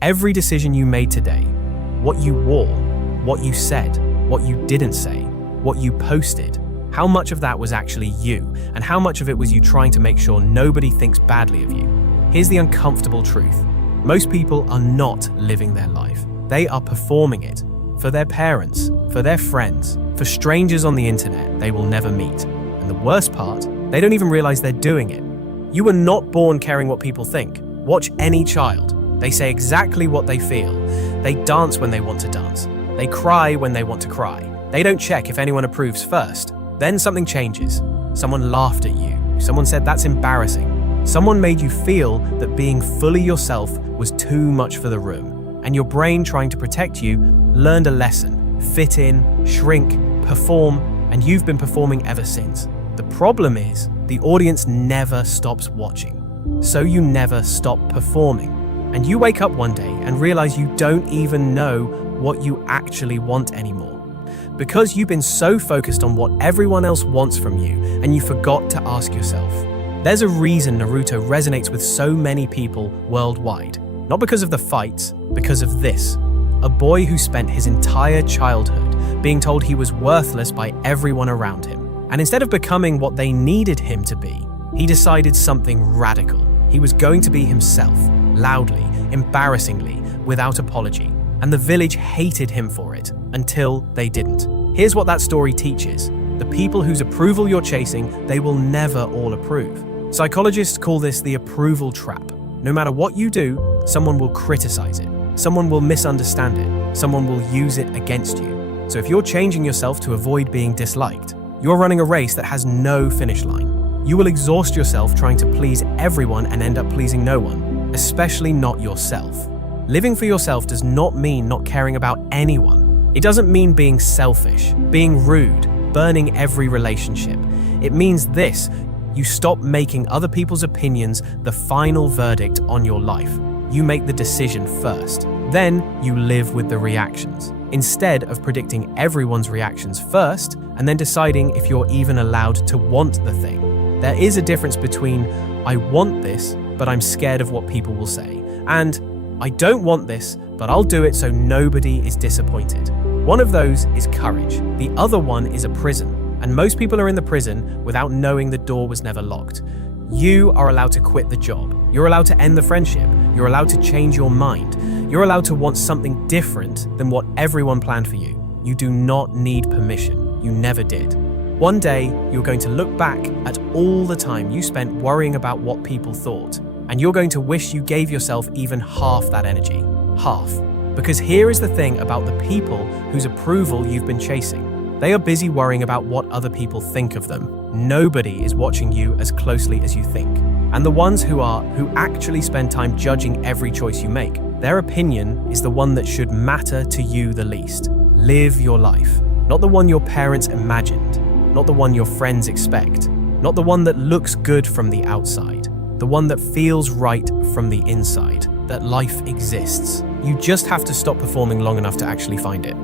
Every decision you made today, what you wore, what you said, what you didn't say, what you posted, how much of that was actually you, and how much of it was you trying to make sure nobody thinks badly of you. Here's the uncomfortable truth. Most people are not living their life. They are performing it for their parents, for their friends, for strangers on the internet they will never meet. And the worst part, they don't even realize they're doing it. You were not born caring what people think. Watch any child. They say exactly what they feel. They dance when they want to dance. They cry when they want to cry. They don't check if anyone approves first. Then something changes. Someone laughed at you. Someone said that's embarrassing. Someone made you feel that being fully yourself was too much for the room. And your brain, trying to protect you, learned a lesson. Fit in, shrink, perform, and you've been performing ever since. The problem is, the audience never stops watching. So you never stop performing. And you wake up one day and realize you don't even know what you actually want anymore. Because you've been so focused on what everyone else wants from you, and you forgot to ask yourself. There's a reason Naruto resonates with so many people worldwide. Not because of the fights, because of this. A boy who spent his entire childhood being told he was worthless by everyone around him. And instead of becoming what they needed him to be, he decided something radical. He was going to be himself, loudly, embarrassingly, without apology. And the village hated him for it, until they didn't. Here's what that story teaches. The people whose approval you're chasing, they will never all approve. Psychologists call this the approval trap. No matter what you do, someone will criticize it. Someone will misunderstand it. Someone will use it against you. So if you're changing yourself to avoid being disliked, you're running a race that has no finish line. You will exhaust yourself trying to please everyone and end up pleasing no one, especially not yourself. Living for yourself does not mean not caring about anyone. It doesn't mean being selfish, being rude, burning every relationship. It means this: you stop making other people's opinions the final verdict on your life. You make the decision first. Then you live with the reactions, instead of predicting everyone's reactions first and then deciding if you're even allowed to want the thing. There is a difference between I want this, but I'm scared of what people will say, and I don't want this, but I'll do it so nobody is disappointed. One of those is courage. The other one is a prison. And most people are in the prison without knowing the door was never locked. You are allowed to quit the job. You're allowed to end the friendship. You're allowed to change your mind. You're allowed to want something different than what everyone planned for you. You do not need permission. You never did. One day, you're going to look back at all the time you spent worrying about what people thought. And you're going to wish you gave yourself even half that energy. Half. Because here is the thing about the people whose approval you've been chasing. They are busy worrying about what other people think of them. Nobody is watching you as closely as you think. And the ones who actually spend time judging every choice you make, their opinion is the one that should matter to you the least. Live your life. Not the one your parents imagined. Not the one your friends expect. Not the one that looks good from the outside. The one that feels right from the inside, that life exists. You just have to stop performing long enough to actually find it.